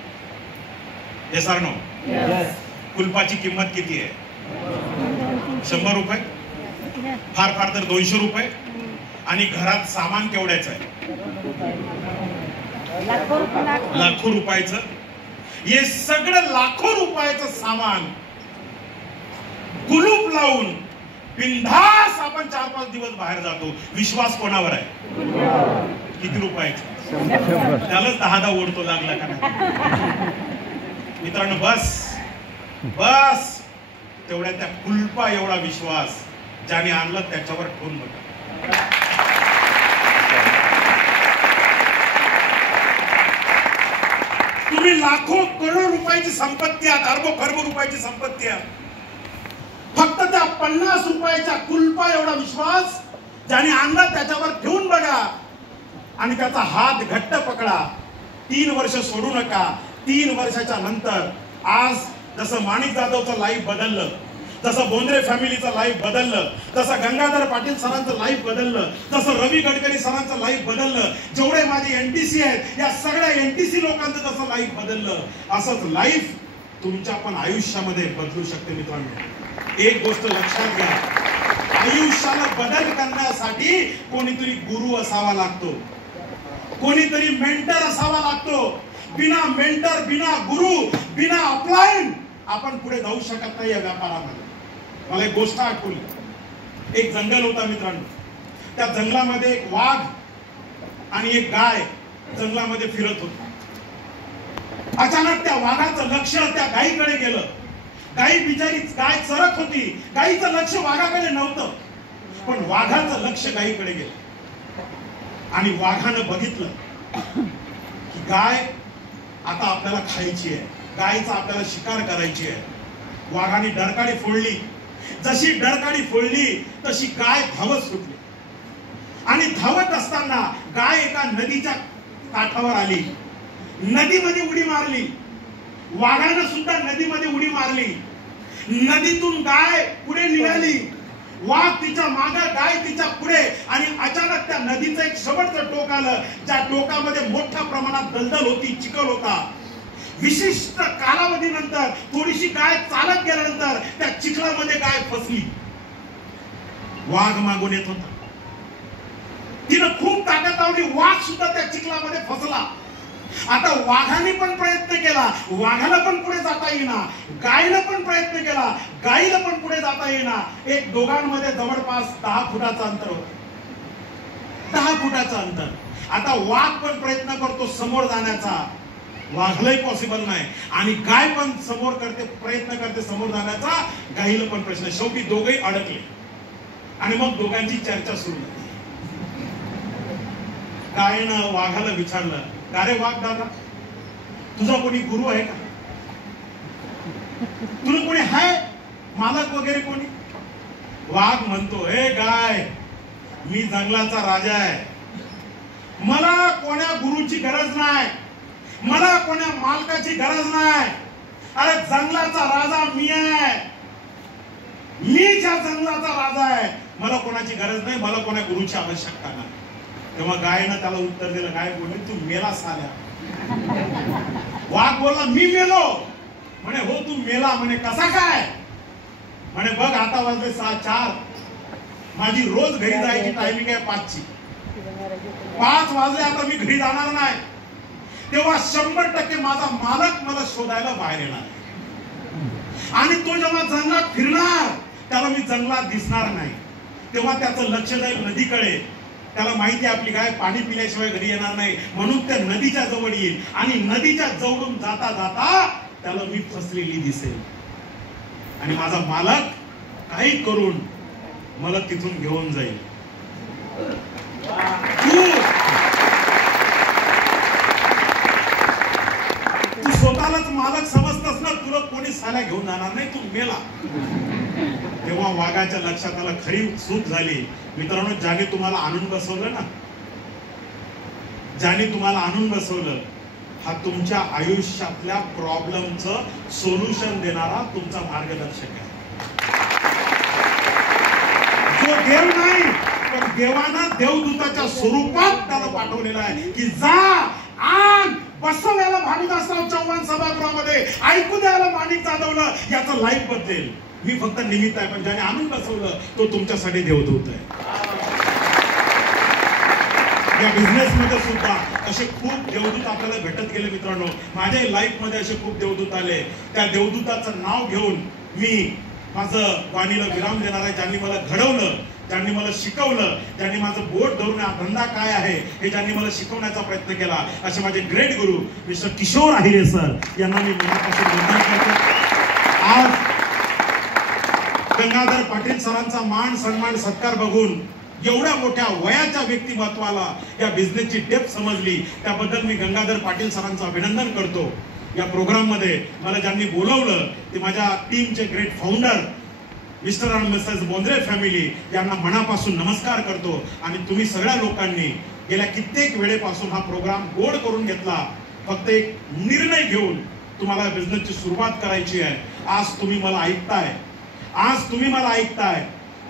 हे सर नो, कुलपाची किंमत किती आहे? 100 रुपये, फार फार तर 200 रुपये. आणि घरात सामान केवढ्याचं आहे? लाखो रुपयाचं. हे सगळं लाखो रुपयाचं सामान कुलूप लावून बिनधास्त आपण 4-5 दिवस बाहेर जातो. विश्वास कोणावर आहे? किती रुपयाचं? त्यालाच 10 ओढतो लागला का नाही? मित्रांनो बस तेवढ्या त्या कुलपा एवढा विश्वास ज्याने आणलं त्याच्यावर ठेवून बघा. तुम्ही लाखो करोड रुपयाची संपत्ती आहात, अरबो खरबो रुपयाची संपत्ती आहे, फक्त त्या 50 रुपयाच्या कुलपा एवढा विश्वास ज्याने आणला त्याच्यावर ठेवून बघा आणि त्याचा हात घट्ट पकडा. 3 वर्ष सोडू नका. 3 वर्षाच्या नंतर आज जसं माणिक जाधवचं लाईफ बदललं, जसं बोंद्रे फॅमिलीचं लाईफ बदललं, जसं गंगाधर पाटील सरांचं लाईफ बदललं, जसं रवी गडकरी सरांचं लाईफ बदललं, जेवढे माझे NTC आहेत या सगळ्या NTC लोकांचं जसं लाईफ बदललं, असंच लाईफ तुमच्या पण आयुष्यामध्ये बदलू शकते. मित्रांनो एक गोष्ट लक्षात घ्या, आयुष्याला बदल करण्यासाठी कोणीतरी गुरु असावा लागतो, कोणीतरी मेंटर असावा लागतो. बिना मेंटर, बिना गुरु, बिना अपलाइन आपण पुढे जाऊ शकत नाही या व्यापारामध्ये. मला एक गोष्ट आठवली. एक जंगल होता मित्रांनो, त्या जंगलामध्ये एक वाघ आणि एक गाय जंगलामध्ये फिरत होती. अचानक त्या वाघाचं लक्ष त्या गायीकडे गेलं. गायी बिचारी, गाय चरत होती, गायीचं लक्ष वाघाकडे नव्हतं, पण वाघाचं लक्ष गायीकडे गेलं आणि वाघानं बघितलं की गाय आता आपल्याला खायची आहे, गायीचा आपल्याला शिकार करायची आहे. वाघाने डरकाळी फोडली. जशी डरकाळी फोडली तशी गाय धावत सुटली आणि धावत असताना गाय एका नदीच्या काठावर आली. नदीमध्ये उडी मारली. वाघानं सुद्धा नदीमध्ये उडी मारली. नदीतून गाय पुढे निघाली, वाघ तिच्या मागे, गाय तिच्या पुढे. आणि अचानक त्या नदीचं एक शेवटचं टोक आलं, ज्या टोकामध्ये मोठ्या प्रमाणात दलदल होती, चिखल होता. विशिष्ट कालावधीनंतर थोडीशी गाय चालत गेल्यानंतर त्या चिखलामध्ये गाय फसली. वाघ मागून येत होता. तिनं खूप ताकद लावली, वाघ सुद्धा त्या चिखलामध्ये फसला. आता वाघाने पण प्रयत्न केला, वाघाला पण पुढे जाता येईना. गायीला पण प्रयत्न केला, गायीला पण पुढे जाता येईना. एक दोघांमध्ये जवळपास 10 फुटाचं अंतर होतं. 10 फुटाचं अंतर. आता वाघ पण प्रयत्न करतो समोर जाण्याचा, वाघलाही पॉसिबल नाही, आणि गाय पण समोर करते, प्रयत्न करते समोर जाण्याचा, गाईला पण प्रश्न. शेवटी दोघेही अडकले आणि मग दोघांची चर्चा सुरू झाली. गायनं वाघाला विचारलं, का रे वाघ दादा, तुझा कोणी गुरु आहे का? तुला कोणी आहे मालक वगैरे कोणी? वाघ म्हणतो, हे गाय, मी जंगलाचा राजा आहे, मला कोण्या गुरुची गरज नाही, मला कोण्या मालकाची गरज नाही. अरे जंगलाचा राजा मी आहे, मी ज्या जंगलाचा राजा आहे, मला कोणाची गरज नाही, मला कोणा गुरुची आवश्यकता नाही. तेव्हा गायनं त्याला उत्तर दिलं. गाय बोलली, तू मेला साल्या. वाघ बोलला, मी मेलो. म्हणे, हो तू मेला. म्हणे, कसा काय? म्हणे, बघ आता वाजले 4, माझी रोज घरी जायची टायमिंग आहे 5ची. 5 वाजले, आता मी घरी जाणार नाही. तेव्हा 100% माझा मालक मला शोधायला बाहेर येणार, आणि तो जेव्हा जंगलात फिरणार त्याला मी जंगलात दिसणार नाही. तेव्हा त्याचं लक्ष जाईल नदीकडे. त्याला माहिती आहे आपली गाय पाणी पिल्याशिवाय घरी येणार नाही, म्हणून त्या नदीच्या जवळ येईल, आणि नदीच्या जवळून जाता जाता त्याला मी फसलेली दिसेल, आणि माझा मालक काही करून मला तिथून घेऊन जाईल. तू स्वतःलाच मालक समजतस ना, तुला कोणी साल्या घेऊन जाणार नाही, तू मेला. तेव्हा वाघाच्या लक्षात आलं, खरी चूक झाली. मित्रांनो, ज्याने तुम्हाला आणून बसवलं ना, ज्याने तुम्हाला आणून बसवलं, हा तुमच्या आयुष्यातल्या प्रॉब्लेमचं सोल्युशन देणारा तुमचा मार्गदर्शक आहे. जो देव नाही, पण देवानं देवदूताच्या स्वरूपात त्याला पाठवलेला आहे की जा, आण, बसव याला भानुदासराव चव्हाण सभागृहामध्ये, ऐकू द्यायला माणिक जाधवला, याचं लाईफ बदलेल. मी फक्त निमित्त आहे, पण ज्याने आणून बसवलं तो तुमच्यासाठी देवदूत आहे. या बिझनेस मध्ये सुद्धा असे खूप देवदूत आपल्याला भेटत गेले मित्रांनो. माझ्या लाईफ मध्ये असे खूप देवदूत आले. त्या देवदूताचं नाव घेऊन मी माझं वाणीला विराम देणार आहे. ज्यांनी मला घडवलं, ज्यांनी मला शिकवलं, ज्यांनी माझं बोट धरून हा धंदा काय आहे हे ज्यांनी मला शिकवण्याचा प्रयत्न केला, असे माझे ग्रेट गुरु मिस्टर किशोर आहिरे सर यांना मी मनापासून वंदन करतो. आज गंगाधर पाटील सरांचा मान सन्मान सत्कार बघून एवढ्या मोठ्या वयाच्या व्यक्तिमत्वाला या बिझनेसची डेप्थ समजली, त्याबद्दल मी गंगाधर पाटील सरांचं अभिनंदन करतो. या प्रोग्राम मध्ये मला ज्यांनी बोलवलं ते माझ्या टीमचे ग्रेट फाउंडर मिस्टर आणि मिसेस बोंद्रे फॅमिली यांना मनापासून नमस्कार करतो. आणि तुम्ही सगळ्या लोकांनी गेल्या कित्येक वेळेपासून हा प्रोग्राम गोड करून घेतला. फक्त एक निर्णय घेऊन तुम्हाला बिझनेसची सुरुवात करायची आहे. आज तुम्ही मला ऐकताय, आज तुम्ही मला ऐकताय.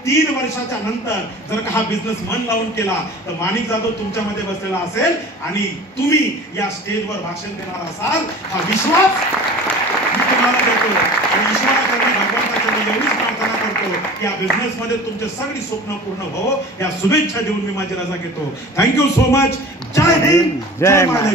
3 वर्षाच्या नंतर जर का हा बिझनेस मन लावून केला तर माणिक जाधव तुमच्यामध्ये बसलेला असेल आणि तुम्ही या स्टेजवर भाषण देणार असाल, हा विश्वास मी तुम्हाला देतो. आणि ईश्वराकडे भगवंताकडे एवढीच प्रार्थना करतो की या बिझनेस मध्ये तुमचे सगळी स्वप्न पूर्ण हो, या शुभेच्छा देऊन मी माझी रजा घेतो. Thank you so much. जय हिंद, जय महाराष्ट्र.